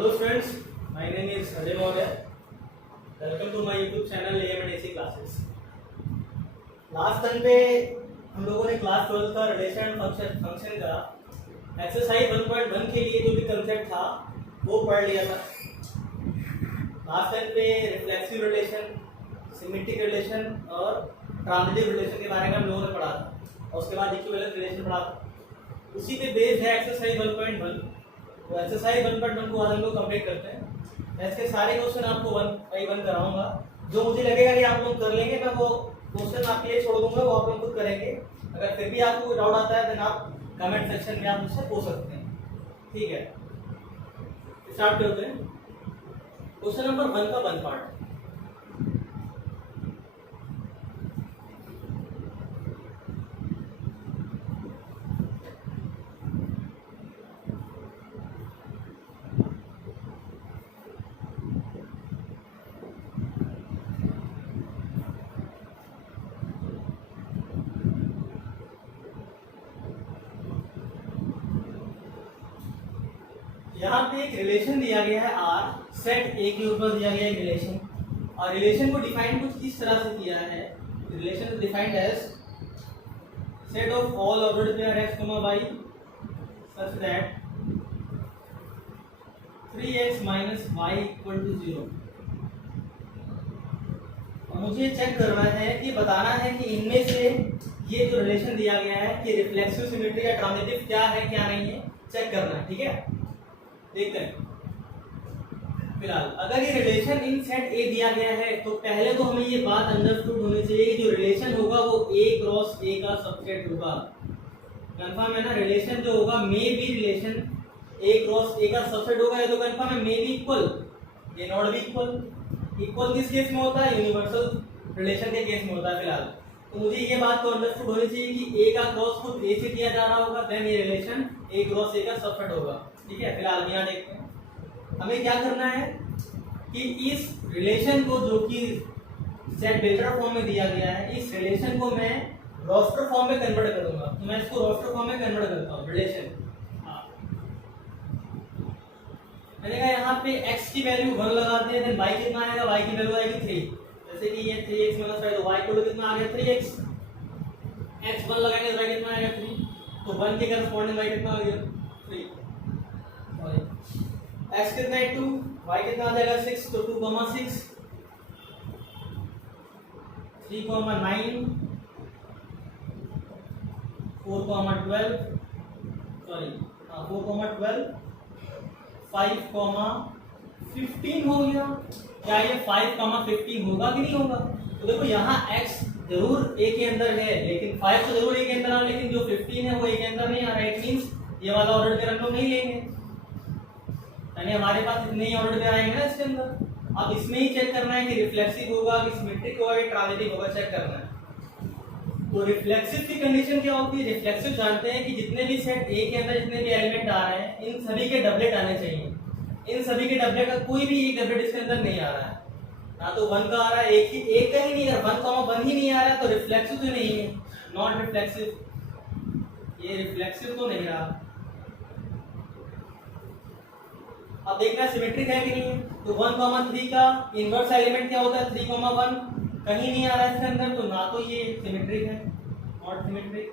Hello friends, my name is Ajay Maurya. Welcome to my YouTube channel AM&AC Classes. Last time पे हम लोगों ने class 12 का relation and function का exercise 1.1 के लिए जो भी कंसेप्ट था वो पढ़ लिया था। लास्ट टाइम पे रिफ्लेक्सिव रिलेशन, सिमेट्रिक रिलेशन और ट्रांजिटिव रिलेशन के बारे में हम लोगों ने पढ़ा था और उसके बाद इक्विवेलेंट रिलेशन पढ़ा था। उसी पे बेस्ड है एक्सरसाइज 1.1। तो एक्सरसाइज 1.1 को आज हम लोग कंप्लीट करते हैं। इसके सारे क्वेश्चन आपको 1 बाई 1 कराऊंगा। जो मुझे लगेगा कि आप लोग कर लेंगे मैं वो क्वेश्चन आपके लिए छोड़ दूंगा, वो आप लोग खुद करेंगे। अगर फिर भी आपको कोई डाउट आता है तो आप कमेंट सेक्शन में आप मुझसे पूछ सकते हैं। ठीक है, स्टार्ट करते हैं। क्वेश्चन नंबर 1 का 1 पार्ट। यहाँ पे एक रिलेशन दिया गया है R, सेट A के ऊपर दिया गया है रिलेशन, और रिलेशन को डिफाइन कुछ इस तरह से किया है। Relation is defined as set of all ordered pair x, y such that 3x minus y equal to 0। और मुझे चेक करना है कि बताना है कि इनमें से ये जो रिलेशन दिया गया है कि रिफ्लेक्सिव, सिमेट्रिक या ट्रांजिटिव क्या है क्या नहीं है, चेक करना है। ठीक है, देखते हैं। फिलहाल अगर ये रिलेशन इन सेट ए दिया गया है तो पहले तो हमें ये बात अंडरस्टूड होनी चाहिए कि जो रिलेशन होगा वो A क्रॉस A का सबसेट होगा। कंफर्म है ना? रिलेशन जो होगा may be relation A cross A का सबसेट होगा, ये तो कंफर्म है। मे बी इक्वल, ये नॉट बी इक्वल। इक्वल किस केस में होता है? यूनिवर्सल रिलेशन के केस में होता है। फिलहाल तो मुझे ये बात तो अंडरस्टूड होनी चाहिए कि A का क्रॉस खुद A से दिया जा रहा होगा, देन ये रिलेशन A क्रॉस A का सबसेट होगा। ठीक है, फिलहाल यहाँ देखते हैं हमें क्या करना है कि इस रिलेशन को जो कि सेट बिल्डर फॉर्म में दिया गया है, इस रिलेशन को मैं रोस्टर फॉर्म में कन्वर्ट करूंगा। तो मैं इसको रोस्टर फॉर्म में कन्वर्ट करता हूँ रिलेशन। मैंने कहा यहाँ पे x की वैल्यू 1 लगाते हैं, देन y कितना आएगा? y की वैल्यू आएगी 3। जैसे कि ये 3x माइनस 5 तो y को कितना आ गया? 3x। x 1 लगाएंगे तो y कितना आएगा? 3। तो 1 के करस्पॉन्डिंग y कितना आ गया? 3। x कितना है? 2। y कितना आ जाएगा? 6। तो 2, 6 3, 9 4, 12 सॉरी 4, 12 5, 15 हो गया। क्या ये 5, 15 होगा कि नहीं होगा? तो देखो यहाँ x जरूर a के अंदर है, लेकिन 5 तो जरूर a के अंदर आ, लेकिन जो 15 है वो a के अंदर नहीं आ रहा है। इट मींस ये वाला ऑर्डर पेयर हम लोग नहीं लेंगे, यानी हमारे पास इतने ही ऑर्डर पेयर आएंगे ना इसके अंदर। अब इसमें ही चेक करना है कि रिफ्लेक्सिव होगा कि सिमेट्रिक होगा कि ट्रांजिटिव होगा, चेक करना है। तो रिफ्लेक्सिव की कंडीशन क्या होती है? रिफ्लेक्सिव जानते हैं कि जितने भी सेट A के अंदर जितने भी एलिमेंट आ रहे हैं इन सभी के डबलेट आने चाहिए। इन सभी के डबलेट का कोई भी एक डबलेट इसके अंदर नहीं आ रहा है, ना तो 1 का आ रहा है, एक का ही नहीं है। 1, 1 ही नहीं आ रहा है तो रिफ्लेक्सिव तो नहीं है, नॉट रिफ्लेक्सिव। ये रिफ्लेक्सिव तो नहीं रहा। अब देखना सिमेट्रिक है कि नहीं है। तो 1, 3 का इनवर्स एलिमेंट क्या होता है? 3, 1 कहीं नहीं आ रहा है इसके अंदर, तो ना तो ये सिमेट्रिक है, नॉट सिमेट्रिक।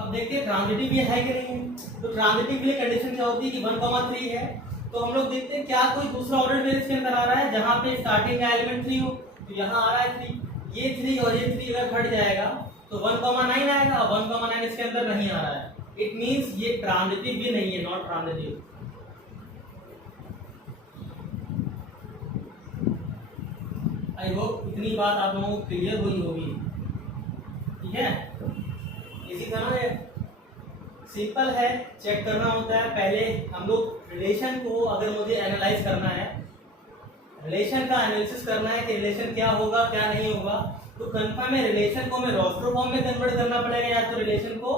अब देखते हैं ट्रांजिटिव ये है कि नहीं है। तो ट्रांजिटिव के लिए कंडीशन क्या होती है कि 1, 3 है, तो हम लोग देखते हैं क्या कोई दूसरा ऑर्डर पेयर इसके अंदर आ रहा है जहां पे स्टार्टिंग का एलिमेंट 3 हो। तो यहाँ आ रहा है 3, ये 3 और ये 3 अगर हट जाएगा तो 1, 9 आएगा। 1, 9 इसके अंदर नहीं आ रहा है, इट मींस ये ट्रांजिटिव भी नहीं है, नॉट ट्रांजिटिव। आई होप इतनी बात आप लोगों को क्लियर हुई होगी। ठीक है, इसी तरह सिंपल है, चेक करना होता है। पहले हम लोग रिलेशन को अगर मुझे एनालाइज करना है, रिलेशन का एनालिसिस करना है कि रिलेशन क्या होगा क्या नहीं होगा, तो कंफर्म है रिलेशन को हमें रोस्टर फॉर्म में कन्वर्ट करना पड़ेगा या तो रिलेशन को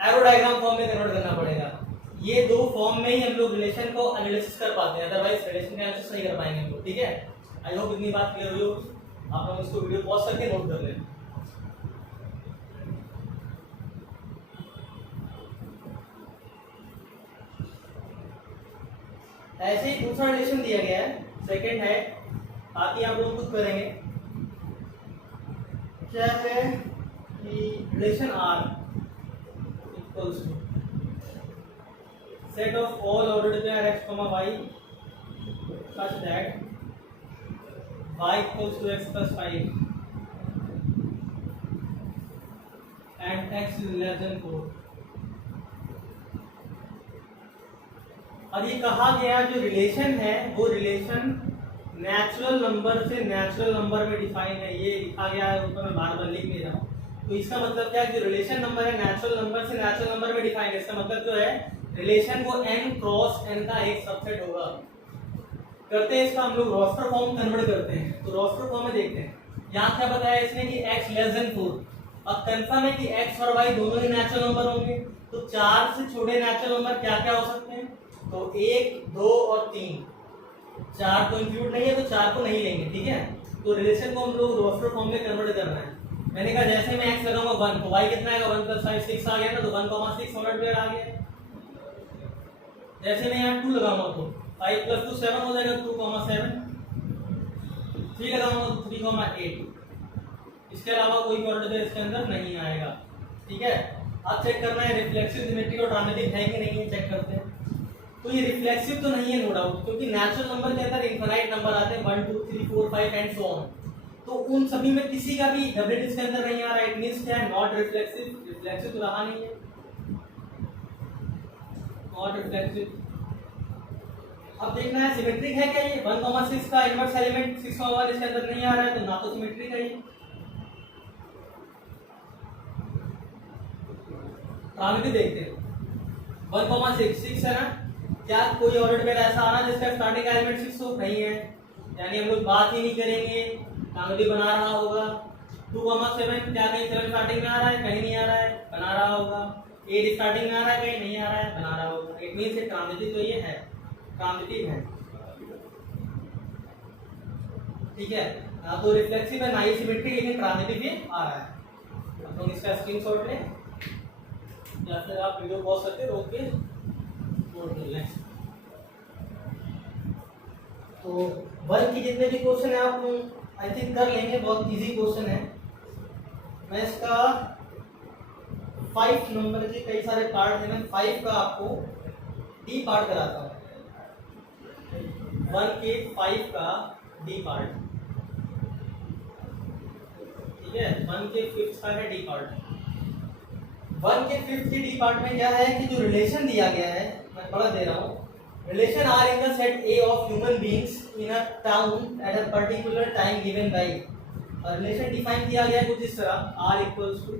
एरो डायग्राम फॉर्म में कन्वर्ट करना पड़ेगा। ये दो फॉर्म में ही हम लोग रिलेशन को एनालिसिस कर पाते हैं, अदरवाइज रिलेशन का एनालिसिस नहीं कर पाएंगे हम लोग। ठीक है, आई होप इतनी बात क्लियर हुई हो। आप लोग इसको वीडियो पॉज करके नोट कर लें। ऐसे ही दूसरा रिलेशन दिया गया है, सेकंड है, बाकी आप लोग खुद करेंगे। क्या है कि relation R equals to set of all ordered pair x, y such that y equals to x plus 5 and x is less than 4। और ये कहा गया जो रिलेशन है वो रिलेशन नेचुरल नंबर से नेचुरल नंबर में डिफाइन है। ये लिखा गया है ऊपर, मैं बार बार लिख नहीं रहा हूँ। तो इसका मतलब क्या है, जो रिलेशन नंबर है नेचुरल नंबर से नेचुरल नंबर में डिफाइन है। इसका मतलब जो है रिलेशन वो n क्रॉस n का एक सबसेट होगा। करते हैं इसका हम लोग रोस्टर फॉर्म कन्वर्ट करते हैं। तो रोस्टर फॉर्म में देखते हैं, यहाँ क्या बताया इसने कि x लेस देन 4। अब कंफर्म है कि x और y दोनों ही नेचुरल नंबर होंगे। तो 4 से छोटे नेचुरल नंबर क्या क्या हो सकते हैं, तो 1, 2 और 3। 4 तो इंक्लूड नहीं है तो 4 को नहीं लेंगे, ठीक है। तो रिलेशन को हम लोग रोस्टर फॉर्म में कन्वर्ट करना है। मैंने कहा जैसे मैं x लगाऊंगा 1 तो y कितना आएगा, 1 + 5 6 आ गया ना, तो 1,6 ऑर्डर पेयर आ गया। जैसे मैं यहाँ 2 लगाऊंगा तो 5 + 2 7 हो जाएगा, 2,7। 3 लगाऊंगा तो 3,8। इसके अलावा कोई भी ऑर्डर पेयर इसके अंदर नहीं आएगा, ठीक है। अब चेक करना है रिफ्लेक्सिव, सिमेट्रिक और ट्रांजिटिव है कि नहीं है, चेक करते हैं। तो ये रिफ्लेक्सिव तो नहीं है नो डाउट, क्योंकि नेचुरल नंबर के अंदर इनफाइनाइट नंबर आते हैं 1 2 3 4 5 एंड सो ऑन। तो उन सभी में किसी का भी डबल डिजिट के अंदर नहीं आ रहा है, इट मींस क्या है, नॉट रिफ्लेक्सिव। रिफ्लेक्सिव तो रहा नहीं है, नॉट रिफ्लेक्सिव। अब देखना है सिमेट्रिक है क्या ये, 1,6 का इनवर्स एलिमेंट 6,1 इसके अंदर नहीं आ रहा है, तो ना तो सिमेट्रिक है ये। ट्रांजिटिव देखते हैं, 1,6 है ना, क्या कोई ऑर्डर पेयर ऐसा आ रहा है जिसका स्टार्टिंग एलिमेंट 6 हो, नहीं है, यानी हम लोग बात ही नहीं करेंगे, ट्रांजिटिव बना रहा होगा। 2,7 क्या कहीं 7 स्टार्टिंग में आ रहा है, कहीं नहीं आ रहा है, बना रहा होगा। 8 स्टार्टिंग में आ रहा है, कहीं नहीं आ रहा है, बना रहा होगा। इट मींस ये ट्रांजिटिव तो ये है, ट्रांजिटिव है, ठीक है। ना तो रिफ्लेक्सिव है ना ही सिमेट्रिक, लेकिन ट्रांजिटिव ये आ रहा है। अब लोग इसका स्क्रीनशॉट लें या फिर आप वीडियो पॉज करके रोक के नोट कर लें। तो वर्क की जितने भी क्वेश्चन है आप आई थिंक कर लेंगे, बहुत इजी क्वेश्चन है। मैं इसका 5 नंबर के कई सारे पार्ट हैं, मैं 5 का आपको डी पार्ट कराता हूँ। 1 के 5 का डी पार्ट, ठीक है। 1 के 5 का है डी पार्ट। 1 के 5 के डी पार्ट में क्या है कि जो रिलेशन दिया गया है, मैं पढ़ा दे रहा हूँ। Relation R in the set A of human beings in a town at a particular time given by. और रिलेशन डिफाइन किया गया है कुछ इस तरह, R equals to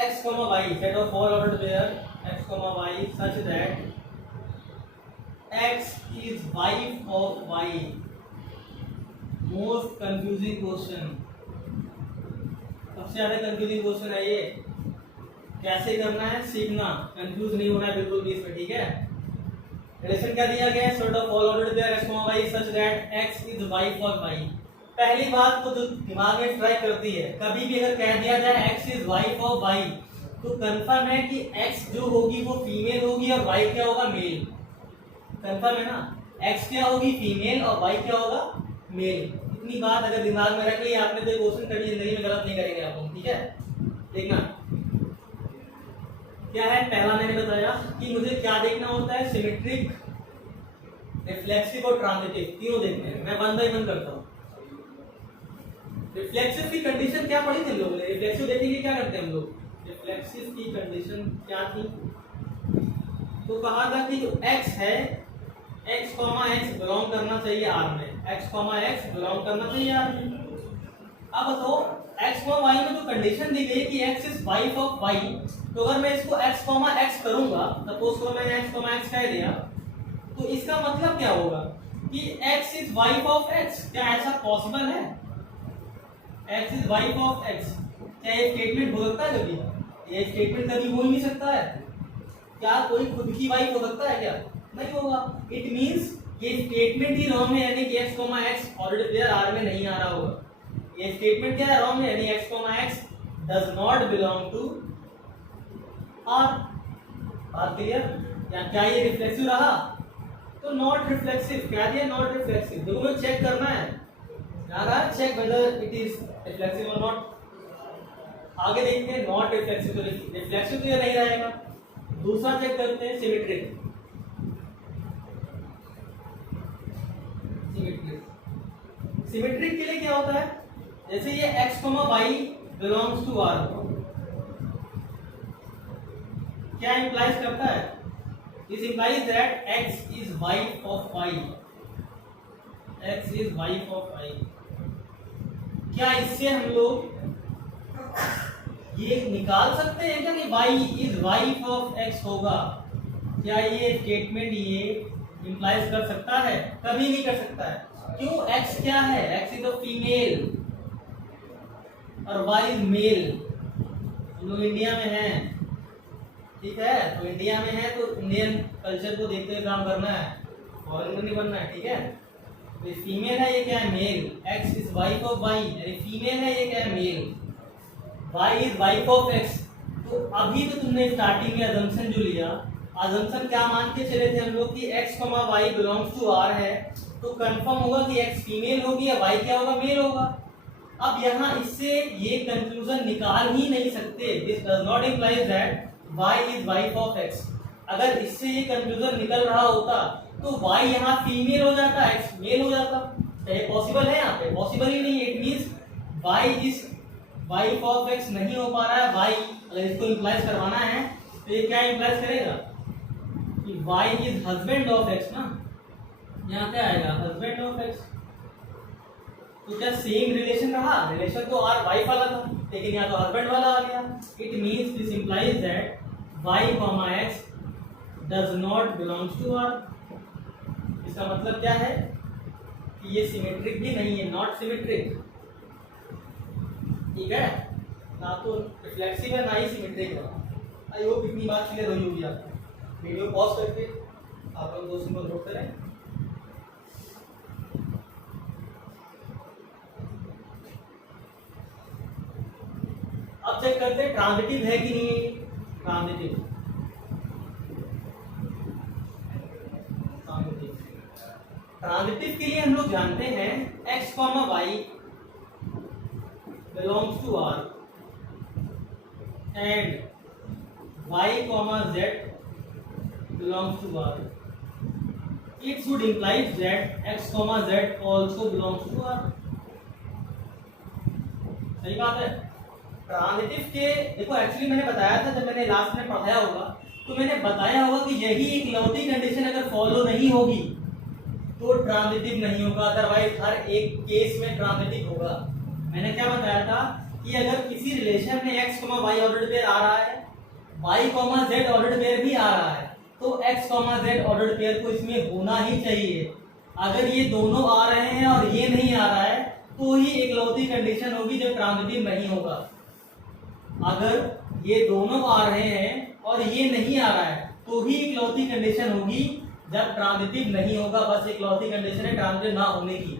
x, y set of all ordered pair x, y such that x is wife of y। Most confusing question, सबसे ज्यादा confusing question है ये। कैसे करना है सीखना, कंफ्यूज नहीं होना है बिल्कुल भी इसमें, ठीक है। रिलेशन क्या दिया गया है, set of all ordered pair x, y such that x is wife of y। पहली बात तो जो दिमाग में स्ट्राइक करती है, कभी भी अगर कह दिया जाए x is wife of y, तो कंफर्म है कि x जो होगी वो फीमेल होगी और y क्या होगा, मेल। कंफर्म है ना, x क्या होगी फीमेल और y क्या होगा, मेल। इतनी बात अगर दिमाग में रख ली आपने तो क्वेश्चन कभी जिंदगी में गलत नहीं करेंगे आप लोग, ठीक है। देखना क्या है, पहला मैंने बताया कि मुझे क्या देखना होता है, सिमेट्रिक, रिफ्लेक्सिव और ट्रांजिटिव, तीनों देखते हैं। मैं 1 बाय 1 करता हूँ। रिफ्लेक्सिव की कंडीशन क्या पढ़ी थी हम लोगों ने, रिफ्लेक्सिव देखने के क्या करते हैं हम लोग, रिफ्लेक्सिव की कंडीशन क्या थी, तो कहा था कि जो x है x, बिलोंग करना चाहिए R में, x, बिलोंग करना चाहिए R में। अब बताओ x, y में जो कंडीशन दी गई कि x is wife of y, तो अगर मैं इसको x करूंगा, सपोज करो मैंने x कह दिया, तो इसका मतलब क्या होगा कि x is wife of x। क्या ऐसा पॉसिबल है, x is wife of x? क्या ये स्टेटमेंट हो सकता है कभी? ये स्टेटमेंट कभी हो ही नहीं सकता है। क्या कोई खुद की वाइफ हो सकता है क्या? नहीं होगा। इट मींस ये स्टेटमेंट ही रॉन्ग है, यानी कि x, ऑलरेडी प्लेयर R में नहीं आ रहा होगा। ये स्टेटमेंट क्या है, रॉन्ग है, यानी x does not belong to R। बात क्लियर? या क्या ये रिफ्लेक्सिव रहा? तो नॉट रिफ्लेक्सिव। क्या दिया? Not reflexive. देखो मुझे चेक करना है, क्या रहा? Check whether it is reflexive और नॉट। आगे देखते हैं, नॉट रिफ्लेक्सिव तो रिफ्लेक्सिव तो ये नहीं रहेगा। दूसरा चेक करते हैं सिमेट्रिक। सिमेट्रिक के लिए क्या होता है? जैसे ये x, y belongs to R, क्या इंप्लाइज करता है? This implies that x is wife of y। x is wife of y। क्या इससे हम लोग ये निकाल सकते हैं क्या कि y is wife of x होगा? क्या ये स्टेटमेंट ये इंप्लाइज कर सकता है? कभी नहीं कर सकता है। क्यों? x क्या है? x इज अ फीमेल और y इज मेल। हम लोग इंडिया में हैं, ठीक है? तो इंडिया में है तो इंडियन कल्चर को देखते हुए काम करना है, फॉरेन में नहीं बनना है, ठीक है? तो ये फीमेल है, ये क्या है? Male. x is wife of y, यानी फीमेल है, ये क्या है? Male. y is wife of x। तो अभी तो तुमने स्टार्टिंग में अजम्पशन जो लिया, अजम्पशन क्या मान के चले थे हम लोग कि x, y belongs to R है, तो कंफर्म होगा कि x फीमेल होगी या y क्या होगा? मेल होगा। अब यहाँ इससे ये कंक्लूजन निकाल ही नहीं सकते। This does not implies that y is wife of x। अगर इससे ये कंक्लूजन निकल रहा होता तो y यहाँ फीमेल हो जाता, x मेल हो जाता। क्या ये पॉसिबल है? यहाँ पे पॉसिबल ही नहीं है। It means y is wife of x नहीं हो पा रहा है। y अगर इसको इंप्लाइज करवाना है तो ये क्या इंप्लाइज करेगा कि y is husband of x ना। यहाँ क्या आएगा? Husband of x। तो क्या सेम रिलेशन रहा? रिलेशन तो आर वाइफ वाला था, लेकिन यहाँ तो हस्बैंड वाला आ गया। It means this implies that y, x does not belongs to R। इसका मतलब क्या है कि ये सिमेट्रिक भी नहीं है, नॉट सिमेट्रिक, ठीक है? ना तो रिफ्लेक्सिव है ना ही सिमेट्रिक है। आई होप इतनी बात क्लियर हुई होगी आपको। वीडियो पॉज करके आप लोग दोस्तों को नोट करें। अब चेक करते हैं ट्रांजिटिव है कि नहीं। ट्रांजिटिव ट्रांजिटिव के लिए हम लोग जानते हैं x, y belongs to R and y, z belongs to R। It should imply that x, z also belongs to R। सही बात है। ट्रांजिटिव के देखो एक्चुअली मैंने बताया था, जब मैंने लास्ट में पढ़ाया होगा तो मैंने बताया होगा कि यही इकलौती कंडीशन अगर फॉलो नहीं होगी तो ट्रांजिटिव नहीं होगा, अदरवाइज हर एक केस में ट्रांजिटिव होगा। मैंने क्या बताया था कि अगर किसी रिलेशन में x, y ऑर्डर्ड पेयर आ रहा है, y, z ऑर्डर्ड पेयर भी आ रहा है, तो x, z ऑर्डर्ड पेयर को इसमें होना ही चाहिए। अगर ये दोनों आ रहे हैं और ये नहीं आ रहा है तो ही इकलौती कंडीशन होगी जब ट्रांजिटिव नहीं होगा। अगर ये दोनों आ रहे हैं और ये नहीं आ रहा है तो ही इकलौती कंडीशन होगी जब ट्रांजिटिव नहीं होगा। बस इकलौती कंडीशन है ट्रांजिटिव ना होने की।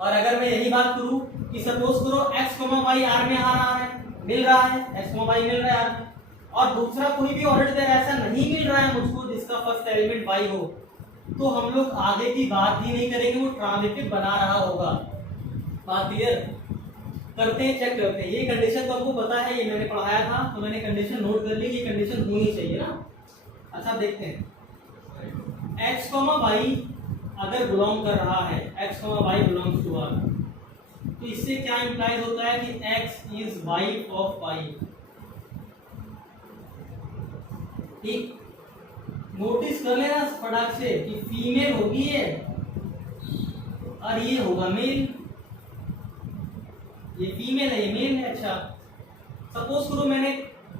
और अगर मैं यही बात करूं कि सपोज करो x, y R में आ रहा है, मिल रहा है, x, y मिल रहा है R में, और दूसरा कोई भी ऑर्डर पेयर ऐसा नहीं मिल रहा है मुझको जिसका फर्स्ट एलिमेंट y हो, तो हम लोग आगे की बात ही नहीं करेंगे, वो ट्रांजिटिव बना रहा होगा। बात क्लियर? करते हैं, चेक करते हैं। ये कंडीशन तो हमको पता है, ये मैंने पढ़ाया था तो मैंने कंडीशन नोट कर ली, ये कंडीशन होनी चाहिए ना। अच्छा देखते हैं, x, y अगर बिलोंग कर रहा है, x, y belongs to R, तो इससे क्या इंप्लाइज होता है कि x is wife of y। ठीक, नोटिस कर लेना फटाक से कि फीमेल होगी ये और ये होगा मेल। ये फीमेल है, ये मेल है। अच्छा सपोज करो मैंने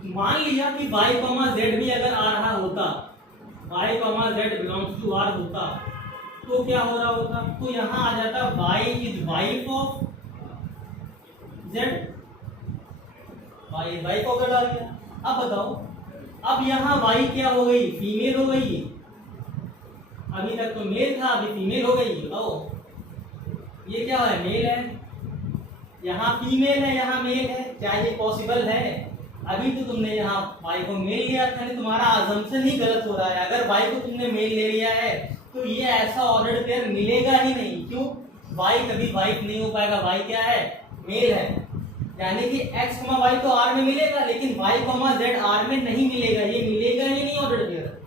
मान लिया कि y, z भी अगर आ रहा होता, y, z belongs to R होता, तो क्या हो रहा होता? तो यहां आ जाता y is wife of z। y wife of z आ गया। अब बताओ, अब यहाँ y क्या हो गई? फीमेल हो गई। अभी तक तो मेल था, अभी फीमेल हो गई। बताओ ये क्या है? मेल है। यहाँ फीमेल है, यहाँ मेल है। क्या ये पॉसिबल है? अभी तो तुमने यहाँ y को मेल लिया था, तुम्हारा अजम्पशन ही गलत हो रहा है। अगर y को तुमने मेल ले लिया है तो ये ऐसा ऑर्डर्ड पेयर मिलेगा ही नहीं। क्यों? y कभी वाइफ नहीं हो पाएगा, y क्या है? मेल है। यानी कि x, y तो r में मिलेगा, लेकिन y, z r में नहीं मिलेगा। ये मिलेगा ही नहीं ऑर्डर्ड पेयर।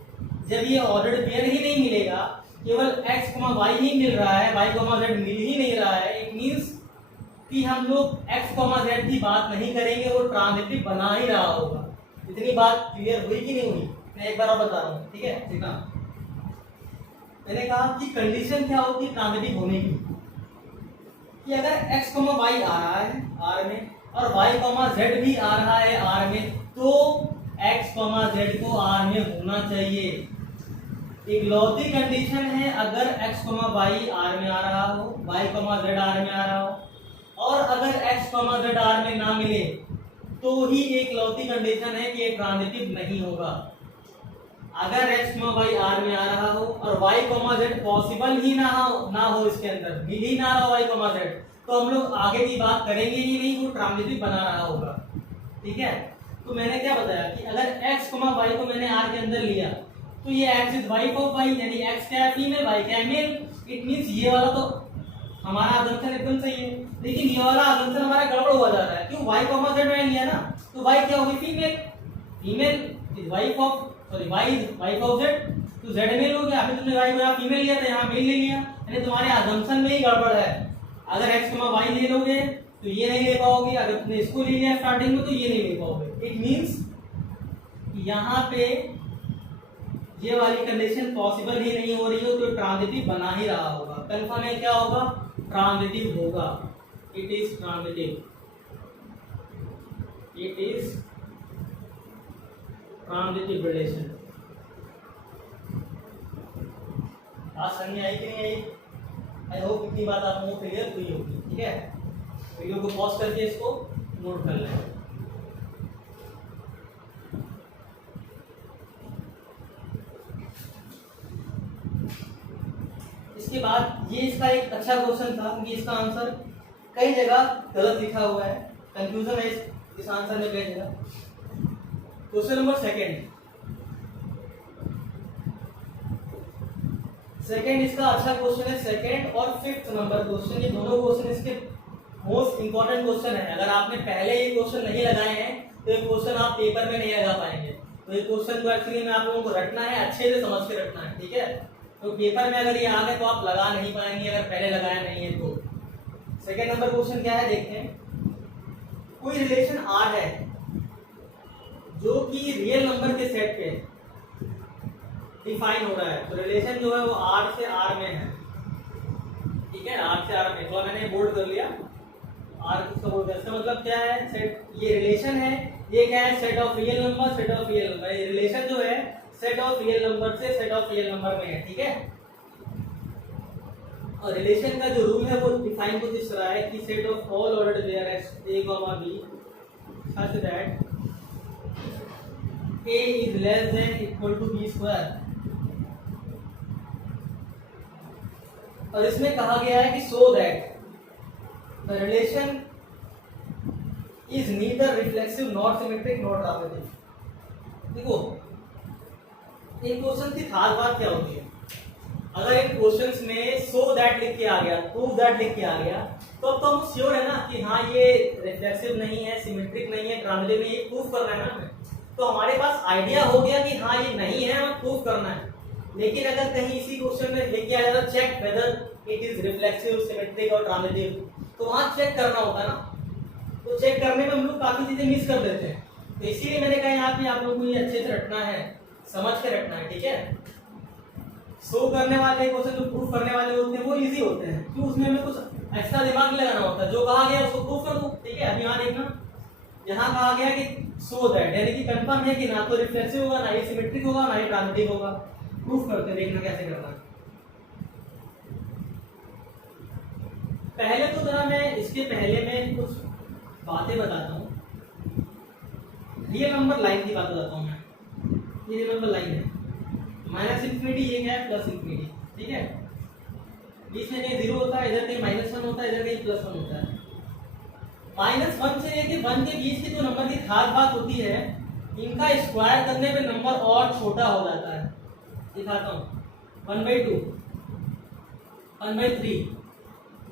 जब ये ऑर्डर्ड पेयर ही नहीं मिलेगा, केवल x, y ही मिल रहा है, y, z मिल ही नहीं रहा है, इट मींस कि हम लोग x, z की बात नहीं करेंगे, वो ट्रांजिटिव बना ही रहा होगा। इतनी बात क्लियर हुई कि नहीं हुई? मैं एक बार और बता रहा हूँ, ठीक है? देखना, मैंने कहा कि कंडीशन क्या होती है ट्रांजिटिव होने की, कि अगर x, y आ रहा है r में और y, z भी आ रहा है r में, तो x, z को r में होना चाहिए। इकलौती कंडीशन है अगर x, y r में आ रहा हो, y, z r में आ रहा हो, और अगर x, z r में ना मिले तो ही एक लौती कंडीशन है कि एक ट्रांजिटिव नहीं होगा। अगर x, y r में आ रहा हो और y, z पॉसिबल ही ना हो इसके अंदर, मिल ही ना रहा y, z, तो हम लोग आगे की बात करेंगे ही नहीं, वो ट्रांजिटिव बना रहा होगा। ठीक है? तो मैंने क्या बताया कि अगर x, y को मैंने r के अंदर लिया तो ये x is wife of y, यानी x क्या है? फीमेल, y क्या है? मेल। इट मींस ये वाला तो हमारा अजम्पशन एकदम सही है, लेकिन ये वाला अजम्पशन हमारा गड़बड़ हुआ जा रहा है। क्यों? y, z मैंने लिया ना, तो y क्या होगी? Female. Female is wife of, sorry y is wife of z, तो z मेल हो गया। अभी तुमने y को यहाँ फीमेल लिया था, यहाँ मेल ले लिया, यानी तुम्हारे अजम्पशन में ही गड़बड़ है। अगर x, y ले लोगे तो ये नहीं ले पाओगे, अगर तुमने इसको ले लिया स्टार्टिंग में तो ये नहीं ले पाओगे। इट मींस यहाँ पे ये वाली कंडीशन पॉसिबल ही नहीं हो रही हो, तो ट्रांजिटिव बना ही रहा होगा। कंफर्म है क्या होगा? ट्रांजिटिव होगा। It is transitive, it is transitive relation. बात समझ आई कि नहीं आई? आई होप इतनी बात आप लोगों को क्लियर हुई होगी। ठीक है, वीडियो को पॉज करके इसको नोट कर लें। इसके बाद ये इसका एक अच्छा क्वेश्चन था, क्योंकि इसका आंसर कई जगह गलत लिखा हुआ है, कंफ्यूजन है इस आंसर में कई जगह। क्वेश्चन नंबर सेकंड इसका अच्छा क्वेश्चन है। सेकंड और 5th नंबर क्वेश्चन, ये दोनों क्वेश्चन इसके मोस्ट इंपॉर्टेंट क्वेश्चन है। अगर आपने पहले ये क्वेश्चन नहीं लगाए हैं तो ये क्वेश्चन आप पेपर में नहीं लगा पाएंगे। तो ये क्वेश्चन को एक्चुअली में आप लोगों को रटना है, अच्छे से समझ के रटना है। ठीक है, तो पेपर में अगर ये आ गए तो आप लगा नहीं पाएंगे अगर पहले लगाया नहीं है तो। सेकंड नंबर क्वेश्चन क्या है देखते हैं। कोई रिलेशन R है जो कि रियल नंबर के सेट पे डिफाइन हो रहा है, तो रिलेशन जो है वो R से R में है। ठीक है, R से R में, तो मैंने बोल्ड कर लिया R किसका बोल्ड किया। इसका मतलब क्या है? सेट, ये रिलेशन है, ये क्या है? Set of real number, set of real number. ये रिलेशन जो है सेट ऑफ रियल नंबर से सेट ऑफ रियल नंबर में है। ठीक है, और रिलेशन का जो रूल है वो डिफाइन कुछ इस तरह है कि set of all ordered pair a, b such that a is less than equal to b square। और इसमें कहा गया है कि so that the relation is neither reflexive not symmetric not transitive. देखो इन क्वेश्चन की खास बात क्या होती है, अगर इन क्वेश्चंस में सो दैट लिख के आ गया, प्रूव दैट लिख के आ गया, तो अब तो हम श्योर है ना कि हाँ ये रिफ्लेक्सिव नहीं है, सिमेट्रिक नहीं है, ट्रांजिटिव नहीं है, प्रूफ करना है ना हमें। तो हमारे पास आइडिया हो गया कि हाँ ये नहीं है, हमें प्रूफ करना है। लेकिन अगर कहीं इसी क्वेश्चन में लिख के आ जाता check whether it is reflexive, symmetric और ट्रांजिटिव, तो वहां चेक करना होता है ना। तो चेक करने में हम लोग काफी चीजें मिस कर देते हैं। तो इसीलिए मैंने कहा यहाँ पे आप लोगों को ये अच्छे से रटना है, समझ के रखना है। ठीक है, शो करने वाले क्वेश्चन जो प्रूफ करने वाले होते हैं वो इजी होते हैं, क्यों? उसमें हमें कुछ एक्स्ट्रा दिमाग नहीं लगाना होता है। जो कहा गया उसको प्रूफ कर दो। ठीक है, अब यहाँ देखना, यहाँ कहा गया कि सो दैट, यानी कि कंफर्म है कि ना तो रिफ्लेक्सिव होगा, ना ही सिमेट्रिक होगा, ना ही ट्रांजिटिव होगा। प्रूफ करते हैं, देखना कैसे करना है। पहले तो जरा मैं इसके पहले में कुछ बातें बताता हूँ। रियल नंबर लाइन की बात बताता हूँ मैं। ये रियल नंबर लाइन है, माइनस इंफिनिटी, ये क्या है? Plus infinity. ठीक है, बीच में कहीं 0 होता है, इधर कहीं -1 होता है, इधर कहीं +1 होता है। -1 से लेके 1 के बीच की जो नंबर की खास बात होती है, इनका स्क्वायर करने पे नंबर और छोटा हो जाता है। दिखाता हूँ, 1/2, 1/3,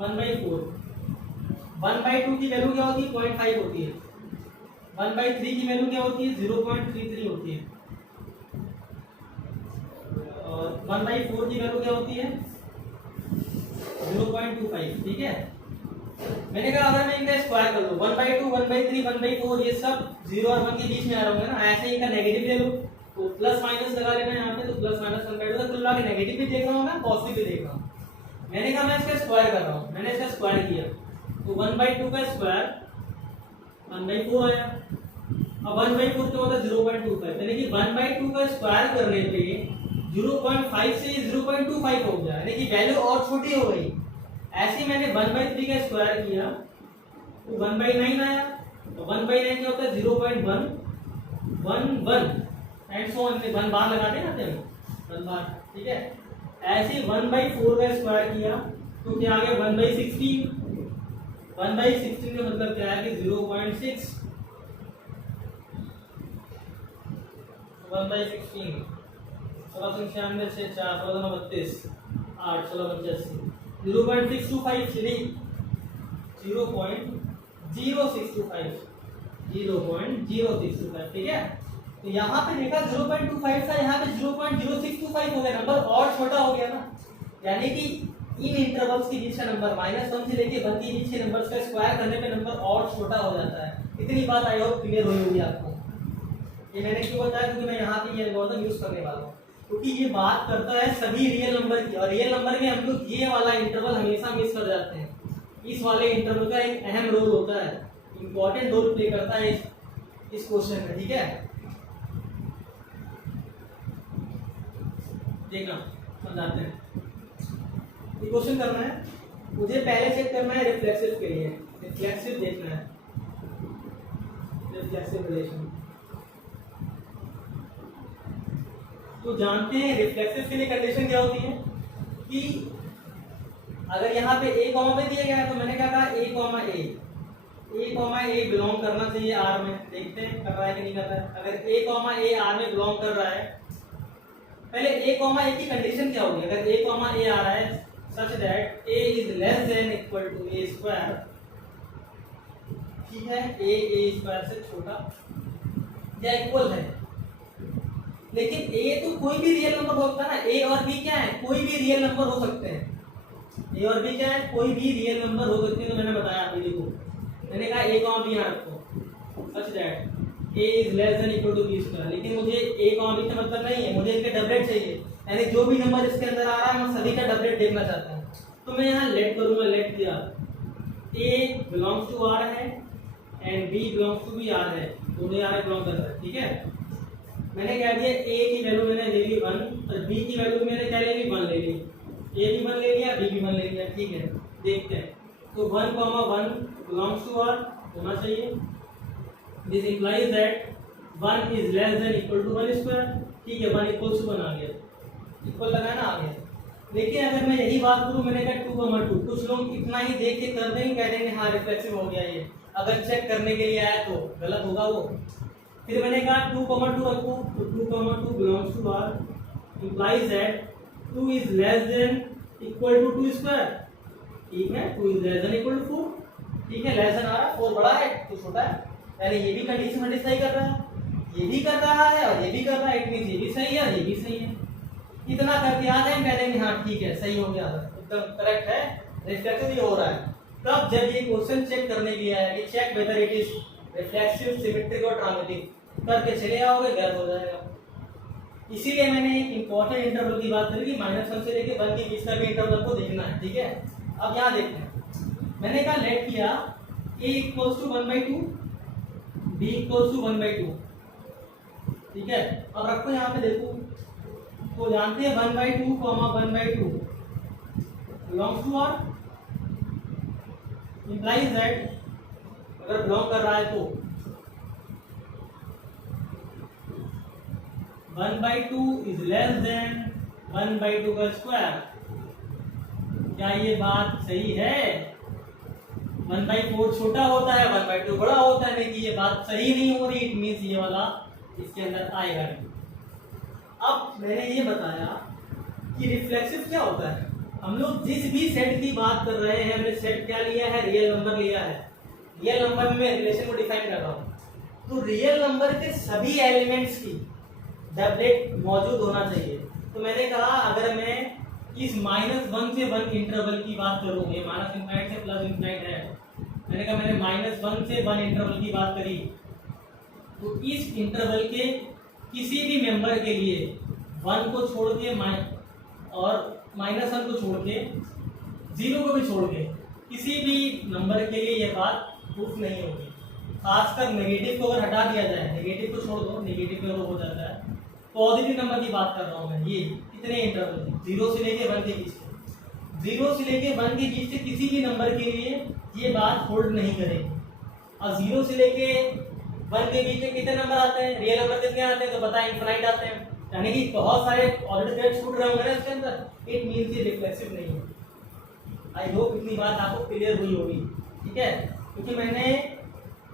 1/4। 1/2 की वैल्यू क्या होती है? 0.5 होती है। 1/3 की वैल्यू क्या होती है? 0.33 होती है। और 1/4 की वैल्यू क्या होती है? 0.25। ठीक है, मैंने कहा अगर मैं इनका स्क्वायर कर लूं, 1/2, 1/3, 1/4 ये सब 0 और 1 के बीच में आ रहा होगा ना, ऐसे ही इनका नेगेटिव ले लो तो प्लस माइनस लगा लेना यहाँ पे, तो प्लस माइनस 1/2 तो कुल के नेगेटिव भी देख रहा हूँ मैं, पॉजिटिव भी देख रहा हूँ। मैंने कहा मैं इसका स्क्वायर कर रहा हूँ, मैंने इसका स्क्वायर किया तो 1/2 का स्क्वायर 1/4 आया। अब 1/4 क्या होता है? 0.25, यानी कि 1/2 का स्क्वायर करने पे 0.5 से 0.25 हो गया, यानी कि वैल्यू और छोटी हो गई। ऐसे ही मैंने 1/3 का स्क्वायर किया तो 1/9 आया। तो 1/9 क्या होता है? 0.111 एंड सो ऑन, 1 बार लगाते हैं ना हम, 1 बार। ठीक है, ऐसे ही 1/4 का स्क्वायर किया तो क्या आ गया? 1/16। 1/16 का मतलब क्या है कि 0.6। 1/16 1696 से 4 1632 8 1685 0.625 नहीं 0.0625 0.0625। ठीक है, तो यहाँ पे देखा 0.25 था, यहाँ पे 0.0625 हो गया, नंबर और छोटा हो गया ना। यानी कि इन इंटरवल्स के बीच का नंबर -1 से लेके 1 के बीच के नंबर्स का स्क्वायर करने पे नंबर और छोटा हो जाता है। इतनी बात आई होप क्लियर हुई होगी आपको। ये मैंने क्यों बताया? क्योंकि मैं यहाँ पे ये एल्गोरिथम यूज करने वाला हूँ, क्योंकि ये बात करता है सभी रियल नंबर की, और रियल नंबर में हम लोग ये वाला इंटरवल हमेशा मिस कर जाते हैं। इस वाले इंटरवल का एक अहम रोल होता है, इंपॉर्टेंट रोल प्ले करता है इस क्वेश्चन में। ठीक है, देखना समझाते हैं। ये क्वेश्चन करना है, मुझे पहले चेक करना है रिफ्लेक्सिव के लिए, रिफ्लेक्सिव देखना है, रिफ्लेक्सिव रिलेशन। तो जानते हैं रिफ्लेक्सिव के लिए कंडीशन क्या होती है कि अगर यहाँ पे a कॉमा पे दिया गया है तो मैंने क्या कहा? a कॉमा a बिलोंग करना चाहिए आर में। देखते हैं कर रहा है कि नहीं कर रहा है। अगर a कॉमा a आर में बिलोंग कर रहा है, पहले a कॉमा a की कंडीशन क्या होगी? अगर a कॉमा a आ रहा है such that a is less than equal to a square, ठीक है, a स्क्वायर से छोटा या इक्वल है। लेकिन a तो कोई भी रियल नंबर हो सकता है ना, a और b क्या है? कोई भी रियल नंबर हो सकते हैं। a और b क्या है? कोई भी रियल नंबर हो सकते हैं। तो मैंने बताया आप देखो, मैंने कहा a कॉमा b यहाँ रखो such that a is less than equal to b square. लेकिन मुझे a कॉमा b का मतलब नहीं है, मुझे इनके डबलेट चाहिए, यानी जो भी नंबर इसके अंदर आ रहा है मैं सभी का डबलेट देखना चाहता हूँ। तो मैं यहाँ लेट करूँगा, लेट किया a बिलोंग्स टू r है एंड b बिलोंग्स टू भी r है, दोनों r बिलोंग कर रहा है। ठीक है, मैंने कह दिया a की वैल्यू मैंने ले ली 1 और b की वैल्यू मैंने क्या ले ली? 1 ले ली। a भी 1 ले लिया, b भी 1 ले लिया। ठीक है, देखते हैं। तो 1, 1 बिलोंग्स टू r होना चाहिए। This implies that 1 is less than equal to 1 square. ठीक है, 1 इक्वल टू 1 आ गया, इक्वल लगाना आ गया। लेकिन अगर मैं यही बात करूं, मैंने कहा 2, 2, कुछ लोग इतना ही देख के कर देंगे, कह देंगे हाँ रिफ्लेक्सिव हो गया ये। अगर चेक करने के लिए आया तो गलत होगा वो। फिर मैंने कहा 2, 2 रखो, तो 2, 2 belongs to r implies that 2 is less than equal to 2 square. ठीक है, 2 is less than equal to 4। ठीक है, लेस देन आ रहा है, 4 बड़ा है तो छोटा है, यानी ये भी कंडीशन सेटिस्फाई कर रहा है, ये भी कर रहा है और ये भी कर रहा है, इट मींस ये भी सही है और ये भी सही है। इतना करके आ जाएंगे, कह देंगे हाँ ठीक है सही हो गया, एकदम करेक्ट है, रिफ्लेक्सिव ही हो रहा है। तब जब ये क्वेश्चन चेक करने के लिए आया कि check whether it is reflexive, symmetric और ट्रांजिटिव, करके चले आओगे गलत हो जाएगा। इसीलिए मैंने एक इंपॉर्टेंट इंटरवल की बात करी कि -1 से लेके 1 के बीच का भी इंटरवल को देखना है। ठीक है, अब यहाँ देखते हैं। मैंने कहा लेट किया a equals to 1/2, b equals to 1/2। ठीक है, अब रखो यहाँ पे देखो, तो जानते हैं 1/2, 1/2 belongs to r, implies that अगर बिलोंग कर रहा है तो 1/2 इज लेस देन 1/2 का स्क्वायर। क्या ये बात सही है? 1/4 छोटा होता है, 1/2 बड़ा होता है, लेकिन ये बात सही नहीं हो रही, इट मीन्स ये वाला इसके अंदर आएगा नहीं। अब मैंने ये बताया कि रिफ्लेक्सिव क्या होता है। हम लोग जिस भी सेट की बात कर रहे हैं, हमने सेट क्या लिया है, रियल नंबर लिया है। रियल नंबर में मैं रिलेशन को डिफाइन कर रहा हूँ, तो रियल नंबर के सभी एलिमेंट्स की डबलेट मौजूद होना चाहिए। तो मैंने कहा अगर मैं इस -1 से 1 इंटरवल की बात करूँ, ये माइनस इनफाइनाइट से प्लस इनफाइनाइट है, मैंने कहा मैंने -1 से 1 इंटरवल की बात करी, तो इस इंटरवल के किसी भी मेंबर के लिए 1 को छोड़ के और -1 को छोड़ के 0 को भी छोड़ के किसी भी नंबर के लिए यह बात प्रूफ नहीं होगी। खासकर नेगेटिव को अगर हटा दिया जाए, नेगेटिव को छोड़ दो, नेगेटिव में हो जाता है, पॉजिटिव नंबर की बात कर रहा हूँ मैं, ये कितने इंटरवल, 0 से लेके 1 के बीच में, 0 से लेके 1 के बीच से किसी भी नंबर के लिए ये बात होल्ड नहीं करेगी। और 0 से लेके 1 के बीच में कितने नंबर आते हैं, रियल नंबर कितने आते हैं, तो पता है इनफाइनाइट आते हैं, यानी कि बहुत सारे ऑलरेडी थ्रेड छूट रहे होंगे ना इसके अंदर, इट मींस ये रिफ्लेक्सिव नहीं है। आई होप इतनी बात आपको क्लियर हुई होगी, ठीक है। क्योंकि मैंने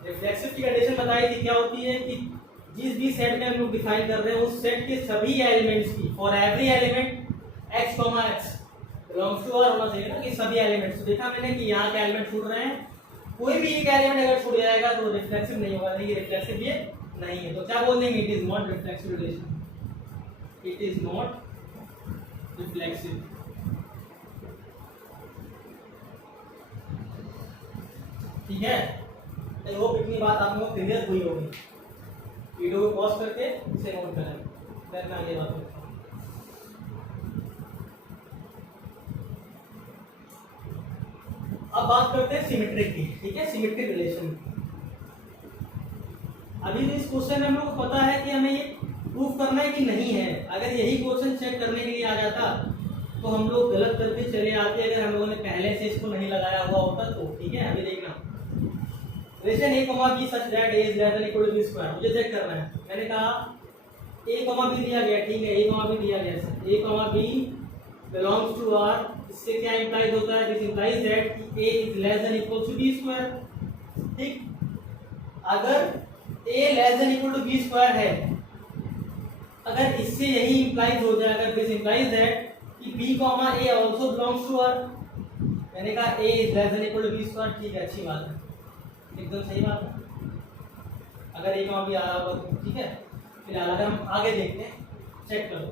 रिफ्लेक्सिव की कंडीशन बताई थी, क्या होती है कि जिस भी सेट में हम लोग डिफाइन कर रहे हैं उस सेट के सभी एलिमेंट्स की, for every element x, x belongs to R होना चाहिए ना, कि सभी एलिमेंट्स। तो देखा मैंने कि यहाँ के एलिमेंट छूट रहे हैं, कोई भी एक एलिमेंट अगर छूट जाएगा तो रिफ्लेक्सिव नहीं होगा, नहीं रिफ्लेक्सिव ये नहीं है। तो क्या बोल देंगे, it is not reflexive relation, it is not reflexive. ठीक है, आई होप इतनी बात आप लोगों को क्लियर हुई होगी। वीडियो को पॉज करके इसे नोट करें, फिर मैं आगे बात करता हूँ। अब बात करते हैं सिमेट्रिक की, ठीक है, सिमेट्रिक रिलेशन। अभी इस क्वेश्चन में हम लोग को पता है कि हमें ये प्रूफ करना है कि नहीं है। अगर यही क्वेश्चन चेक करने के लिए आ जाता तो हम लोग गलत करके चले आते, अगर हम लोगों ने पहले से इसको नहीं लगाया हुआ होता तो। ठीक है, अभी देखना relation a, b such that a is less than equal to b square, मुझे चेक करना है। मैंने कहा a, b दिया गया, ठीक है, a, b दिया गया, a, b belongs to R, इससे क्या इंप्लाइज होता है, this implies that a is less than equal to b square. ठीक, अगर a less than equal to b square है, अगर इससे यही इंप्लाइज हो जाए, अगर दिस इंप्लाइज दैट कि b, a also belongs to R, मैंने कहा a is less than equal to b square, ठीक है, अच्छी बात है, एकदम सही बात है। अगर a, b आ रहा होगा तो ठीक है। फिलहाल अगर हम आगे देखते हैं, चेक करो,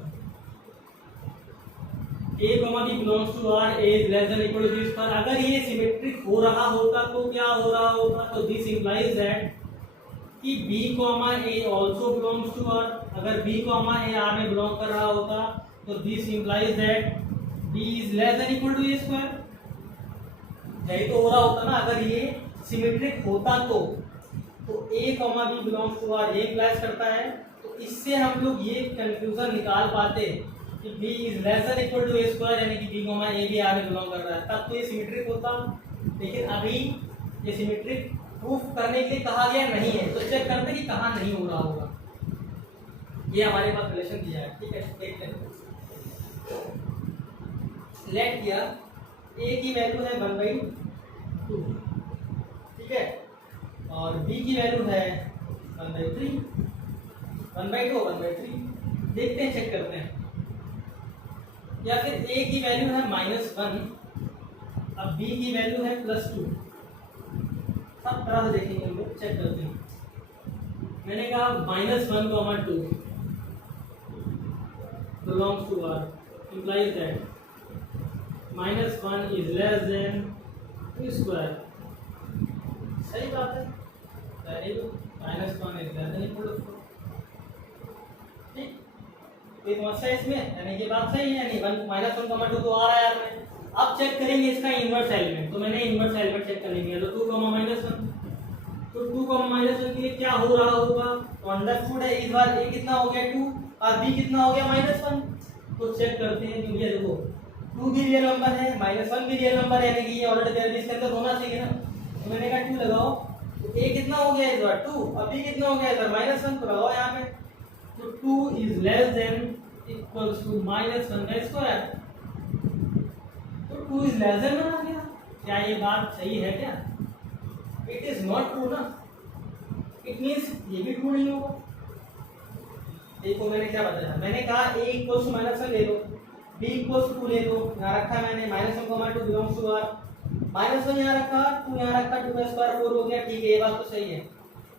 a, b belongs to R, a is less than equal to b square. अगर ये सिमेट्रिक हो रहा होता तो क्या हो रहा होगा, तो दिस इंप्लाइज दैट कि b, a also belongs to R। अगर b, a R में बिलोंग कर रहा होता तो this implies that b is less than equal to a square. यही तो हो रहा होता ना, अगर ये सिमेट्रिक होता तो a, b belongs to R ये इंप्लाइज करता है। तो इससे हम लोग ये कंक्लूजन निकाल पाते कि b is less than equal to a square, यानी कि b, a भी R में बिलोंग कर रहा है, तब तो ये सिमेट्रिक होता। लेकिन अभी ये सिमेट्रिक प्रूफ करने के लिए कहा गया नहीं है, तो चेक करते कि कहाँ नहीं हो रहा होगा। ये हमारे पास रिलेशन दिया है, ठीक है, देखते हैं। लेट किया a की वैल्यू है 1/2, ठीक है, और b की वैल्यू है 1/3, 1/2 1/3। देखते हैं, चेक करते हैं। या फिर a की वैल्यू है -1, अब b की वैल्यू है +2। सब तरह से देखेंगे हम लोग, चेक करते हैं। मैंने कहा -1, 2 belongs to R, implies that -1 is less than 2 square. सही बात है, very good, -1 is less than equal to 4। ठीक, कोई समस्या इसमें, यानी ये बात सही है, यानी -1, 2 तो आ रहा है आपने। अब चेक करेंगे इसका इनवर्स एलिमेंट, तो मैंने इनवर्स एलिमेंट चेक करने के लिए तो 2, -1, तो 2, -1 के लिए क्या हो रहा होगा, तो अंडरस्टूड है, इस बार a कितना हो गया 2 और b कितना हो गया -1। तो चेक करते हैं, क्योंकि ये देखो 2 भी रियल नंबर है, -1 भी रियल नंबर है, यानी कि ये ऑलरेडी इसके अंदर होना चाहिए ना। तो मैंने कहा 2 लगाओ, तो a कितना हो गया इस बार 2 और b कितना हो गया इस बार -1, तो लगाओ यहाँ पे। तो 2 is less than equals to -1 का स्क्वायर, तो 2 इज लेस देन आ गया। क्या ये बात सही है क्या? इट इज नॉट ट्रू ना, इट मीन्स ये भी ट्रू नहीं होगा। देखो मैंने क्या बताया, मैंने कहा a इक्वल्स टू -1 ले लो, b इक्वल्स टू 2 ले लो, यहाँ रखा मैंने -1, 2 बिलोंग्स टू r, -1 यहाँ रखा, 2 यहाँ रखा, 2 का स्क्वायर 4 हो गया, ठीक है ये बात तो सही है,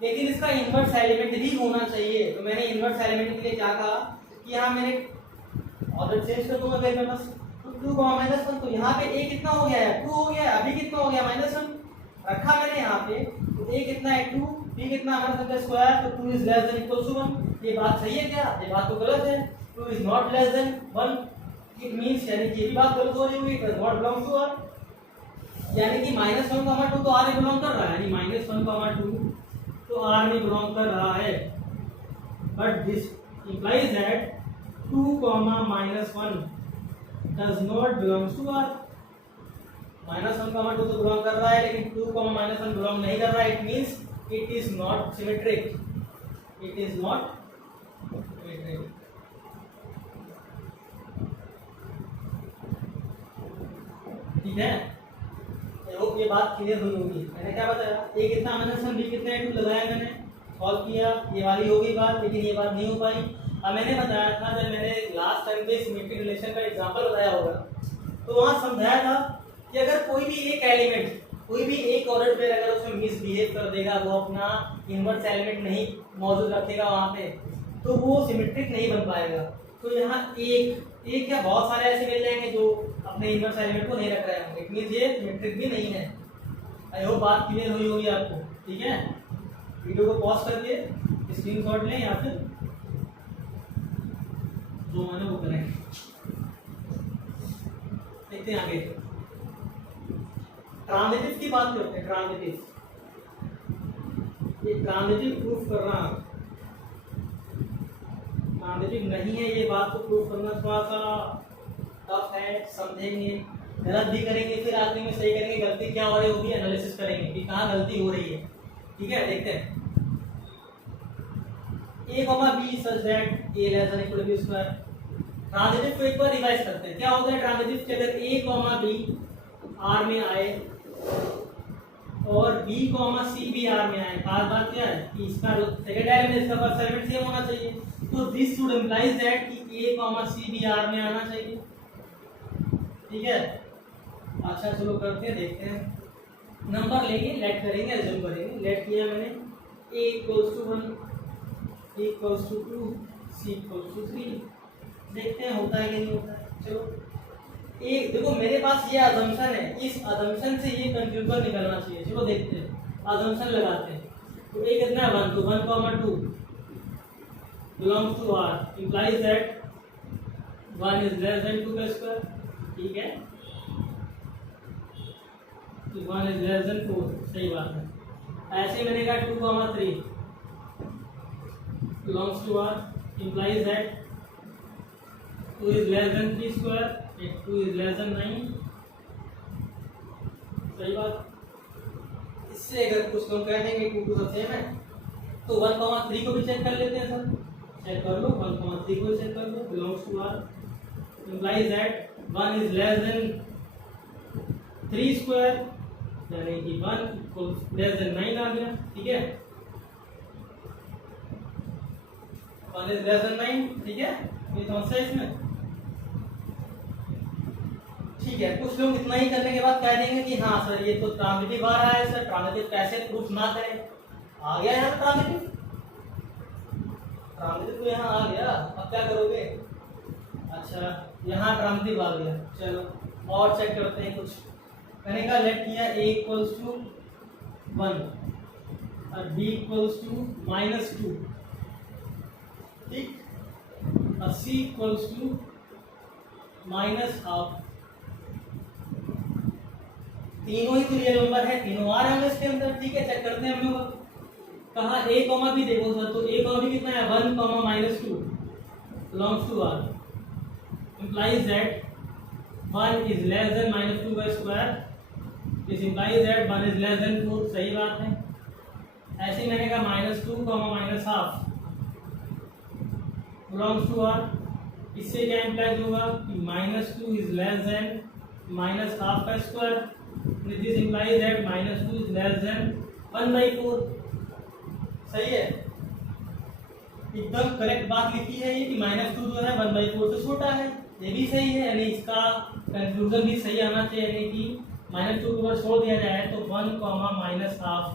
लेकिन इसका इनवर्स एलिमेंट भी होना चाहिए। तो मैंने इनवर्स एलिमेंट के लिए क्या कहा कि यहाँ मैंने ऑर्डर चेंज कर दूंगा फिर मैं बस, तो 2 -1, तो यहाँ पे a कितना हो गया है 2 हो गया, अभी कितना हो गया -1 रखा मैंने यहाँ पे, तो a कितना है 2, b कितना है -1 स्क्वायर, तो 2 is less than equal to 1। ये बात सही है क्या? ये बात तो गलत है, 2 is not less than 1, it means यानी कि ये भी बात गलत हो रही हुई, it does not belong to r, यानी कि -1, 2 तो r में बिलोंग कर रहा है, यानी -1, 2 तो r में बिलोंग कर रहा है, but this implies that 2, -1 does not belongs to r। -1, 2 तो बिलोंग कर रहा है, लेकिन 2, -1 बिलोंग नहीं कर रहा है, it means it is not symmetric, it is not symmetric. ठीक है, आई होप ये बात क्लियर हुई होगी। मैंने क्या बताया, a कितना -1, b कितना है 2 लगाया, मैंने सॉल्व किया, ये वाली हो गई बात, लेकिन ये बात नहीं हो पाई। अब मैंने बताया था, जब मैंने लास्ट टाइम पे सिमेट्रिक रिलेशन का एग्जांपल बताया होगा, तो वहां समझाया था कि अगर कोई भी एक एलिमेंट, कोई भी एक ऑर्डर पेयर अगर उसमें मिसबिहेव कर देगा, वो अपना इनवर्स एलिमेंट नहीं मौजूद रखेगा वहां पे, तो वो सिमेट्रिक नहीं बन पाएगा। तो यहाँ एक क्या बहुत सारे ऐसे मिल जाएंगे जो अपने इनवर्स एलिमेंट को नहीं रख रहे होंगे, इट मींस ये सिमेट्रिक भी नहीं है। आई होप बात क्लियर हुई होगी आपको। ठीक है, वीडियो को पॉज करके स्क्रीनशॉट लें या फिर जो मैंने वो करें। देखते हैं आगे, ट्रांजिटिव की बात करते हैं। ट्रांजिटिव, ये ट्रांजिटिव प्रूफ करना, ट्रांजिटिव नहीं है ये बात को प्रूफ करना थोड़ा सा टफ है, समझेंगे, गलत भी करेंगे, फिर आखिर में सही करेंगे, गलती क्या हो रही होगी एनालिसिस करेंगे कि कहाँ गलती हो रही है। ठीक है, देखते हैं a, b such that a less than equal to b square। Transitive को एक बार रिवाइज करते हैं, क्या होता है ट्रांजिटिव कि अगर a, b r में आए और b, c भी r में आए, खास बात क्या है कि इसका सेकंड एलिमेंट इसका फर्स्ट एलिमेंट सेम होना चाहिए, तो दिस शुड इंप्लाइज दैट कि a, c भी r में आना चाहिए। ठीक है, अच्छा चलो करते हैं, देखते हैं, नंबर लेंगे, लेट करेंगे, एज्यूम करेंगे, लेट किया मैंने, a equals to 1, b equals to 2, c equals to 3, देखते हैं होता है कि नहीं होता है। चलो एक देखो मेरे पास ये अजम्पशन है, इस अजम्पशन से ये कंक्लूजन निकलना चाहिए। चलो देखते हैं, अजम्पशन लगाते हैं, तो a कितना है 1, तो 1, 2 belongs to r, implies that 1 is less than 2 का स्क्वायर। ठीक है, तो 1 is less than 4, सही बात है। ऐसे मैंने कहा 2, 3 belongs to r, implies that 2 is less than 3 square, 2 is less than 9, सही बात। इससे अगर कुछ लोग कह देंगे 2 सब सेम है, तो 1, 3 को भी चेक कर लेते हैं सर, चेक कर लो, 1, 3 को चेक कर लो, belongs to r, implies that 1 is less than 3 square, यानी कि 1 equals less than 9 आ गया। ठीक है, 1 is less than 9, ठीक है, ये समस्या इसमें। ठीक है, कुछ लोग इतना ही करने के बाद कह देंगे कि हाँ सर ये तो ट्रांजिटिव आ रहा है, सर ट्रांजिटिव कैसे प्रूफ ना करें, आ गया यहाँ ट्रांजिटिव, ट्रांजिटिव तो यहाँ आ गया, अब क्या करोगे? अच्छा यहाँ ट्रांजिटिव आ गया, चलो और चेक करते हैं कुछ। मैंने कहा लेट किया a इक्वल्स टू 1 और b इक्वल्स टू -2, ठीक, और c इक्वल्स टू -12, तीनों ही तो रियल नंबर है, तीनों आ रहे हैं इसके अंदर। ठीक है, चेक करते हैं हम लोग। कहा a, b देखो सर, तो a, b कितना है 1, -2 belongs to r, implies that 1 is less than -2 का square, this implies that 1 is less than 4, सही बात है। ऐसे मैंने कहा -2, -12 belongs to r, इससे क्या इम्प्लाइज होगा कि -2 is less than -12 का square, this implies that -2 is less than 1/4। सही है, एकदम करेक्ट बात लिखी है ये कि -2 जो है 1/4 से छोटा है। ये भी सही है, यानी इसका कंक्लूजन भी सही आना चाहिए, यानी कि -2 को अगर छोड़ दिया जाए तो 1, -12,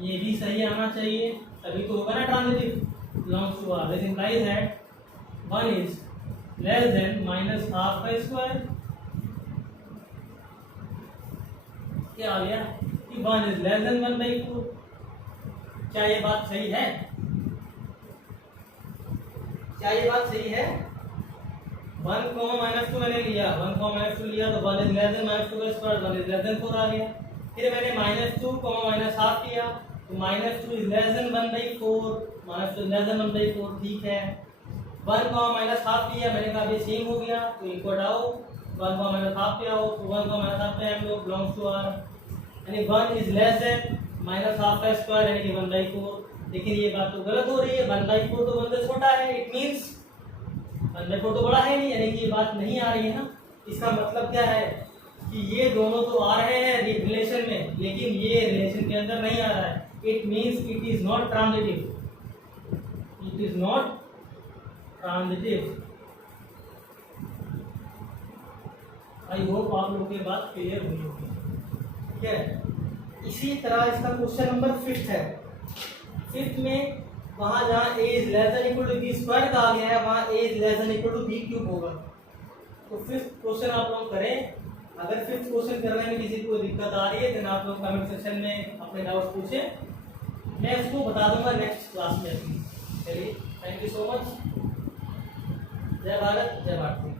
ये भी सही आना चाहिए, तभी तो होगा ना transitive belongs to R. This implies that 1 is less than -12 का स्क्वायर। क्या आ गया कि 1 इज लेस देन 1/4। क्या ये बात सही है? क्या ये बात सही है? 1, -2 मैंने लिया, 1, -2 लिया तो 1 इज लेस देन -2 का स्क्वायर, 1 इज लेस देन 4 आ गया। फिर मैंने -2, -12 किया तो -2 is less then 1/4, -2 is less then 1/4, ठीक है। 1, -12 लिया, मैंने कहा ये सेम हो गया तो इनको हटाओ, 1, -12 पे आओ तो 1, -12 पे हम लोग बिलोंग्स टू आर, यानी 1 इज लेस देन -12 का स्क्वायर यानी कि 1/4। लेकिन ये बात तो गलत हो रही है, 1/4 तो 1 से छोटा है, इट मींस 1/4 तो बड़ा है नहीं, यानी कि ये बात नहीं आ रही है ना। इसका मतलब क्या है कि ये दोनों तो आ रहे हैं रिलेशन में, लेकिन ये रिलेशन के अंदर नहीं आ रहा है। It means it is not transitive, it is not transitive. I hope आप लोगों की बात क्लियर हुई होगी, ठीक है। इसी तरह इसका क्वेश्चन नंबर 5 है। 5 में वहां जहां a is less than equal to b square कहा गया है, वहां a is less than equal to b cube होगा। तो 5th क्वेश्चन आप लोग करें। अगर 5th क्वेश्चन करने में किसी को दिक्कत आ रही है तो आप लोग कमेंट सेक्शन में अपने डाउट पूछें, मैं उसको बता दूंगा नेक्स्ट क्लास में। चलिए, थैंक यू सो मच। जय भारत, जय भारत।